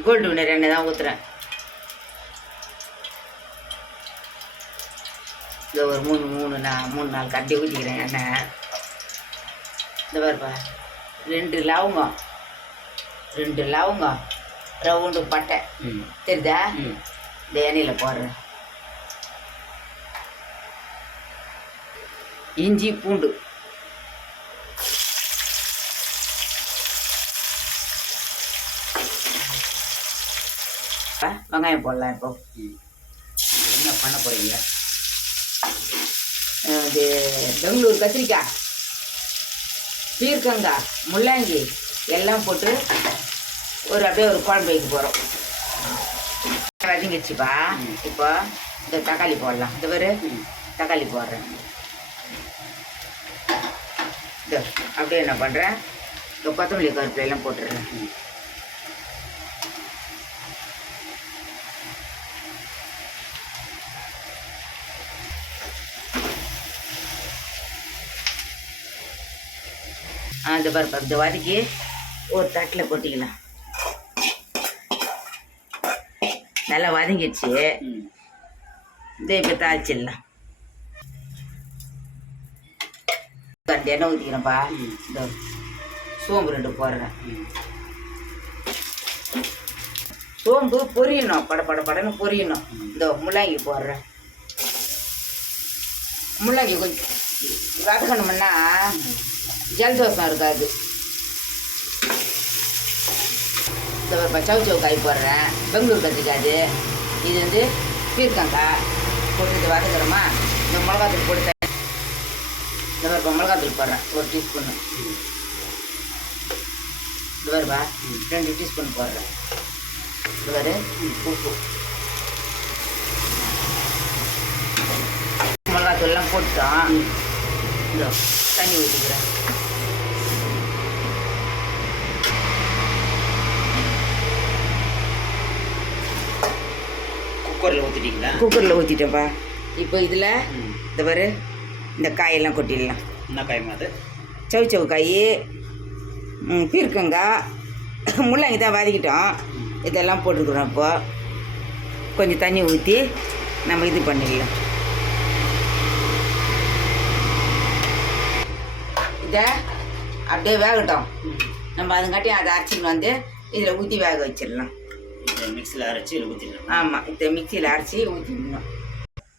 Gold வினர் எண்ணெய் தான் ஊற்றுறேன். இந்த ஒரு மூணு நாலு கட்டி ஊற்றிக்கிறேன் எண்ணெய். இந்த பாருப்பா, 2 லவங்கம் ரவுண்டு பட்டை தெரியுதா, இந்த எண்ணெயில் போடுறேன். இஞ்சி பூண்டு வெங்காயம் போடலாம். இப்போ என்ன பண்ண போகிறீங்க? இது பெங்களூர் கத்திரிக்காய், பீர்க்கங்காய், முள்ளங்கி எல்லாம் போட்டு அப்படியே ஒரு குழம்பு வைக்க போகிறோம். வதங்கிடுச்சுப்பா. இப்போ இந்த தக்காளி போடலாம். இந்த பேர் தக்காளி போடுறேன். இந்த அப்படியே என்ன பண்ணுறேன், இந்த கொத்தமல்லி கருவேப்பிலை எல்லாம் போட்டுடுறேன். இந்த பருப்பு இந்த வதக்கி ஒரு தட்டில் கொட்டிக்கலாம். நல்லா வதங்கிடுச்சு. இந்த இப்போ தாளிச்சிடலாம். எண்ணெய் ஊற்றிக்கிறேன்ப்பா. இந்த சோம்பு 2 போடுறேன். சோம்பு பொரியணும், படன்னு பொரியணும். இந்த முள்ளங்கி போடுறேன். முள்ளங்கி கொஞ்சம் வதக்கணும்னா ஜலதோஷம் இருக்காது. இந்த ஒரு சவு காய் போடுறேன். பெங்களூர் கத்திரிக்காய். இது வந்து பீர்க்கங்காய் போட்டு வதக்குறோமா. இந்த மிளகாத்தூள் போட்டு இந்த மாதிரி மிளகாத்தூள் போடுறேன் 1 டீஸ்பூனு. இந்த வருவா 2 டீஸ்பூன் போடுறேன். இந்த வரு உப்பு மிளகாத்தூள்லாம் போட்டோம். இந்த தண்ணி ஊற்றிக்கிறேன். குக்கரில் ஊற்றிட்டீங்களா? குக்கரில் ஊற்றிட்டேன்ப்பா. இப்போ இதில் இந்த பாரு இந்த காயெல்லாம் கொட்டிடலாம். என்ன காய்மா அது? சவு காய், பீர்க்கங்காய், முள்ளங்கி தான் வதக்கிட்டோம். இதெல்லாம் போட்டுருக்குறோம். இப்போ கொஞ்சம் தண்ணி ஊற்றி நம்ம இது பண்ணிடலாம். இதை அப்படியே வேகட்டும். நம்ம அதுங்காட்டி அதை அரைச்சின்னு வந்து இதில் ஊற்றி வேக வச்சிடலாம். மிக்சியில் அரைச்சி ஊற்றிடலாம். ஆமாம், இதை மிக்சியில் அரைச்சி ஊற்றிடணும்.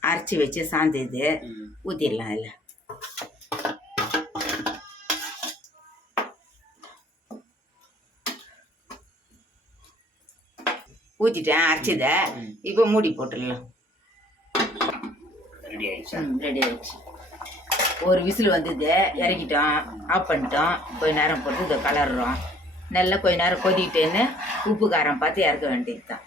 அரைச்சி வச்சு சாந்து இது ஊற்றிடலாம். அதில் ஊற்றிட்டேன் அரைச்சிதை. இப்போ மூடி போட்டுடலாம். ரெடி ஆயிடுச்சு. ரெடி ஆயிடுச்சு. ஒரு விசில் வந்தது, இறக்கிட்டோம், ஆஃப் பண்ணிட்டோம். கொஞ்ச நேரம் போட்டு இதை கலர்றோம். நல்லா கொஞ்ச நேரம் கொதிக்கிட்டேன்னு உப்பு காரம் பார்த்து இறக்க வேண்டியது தான்.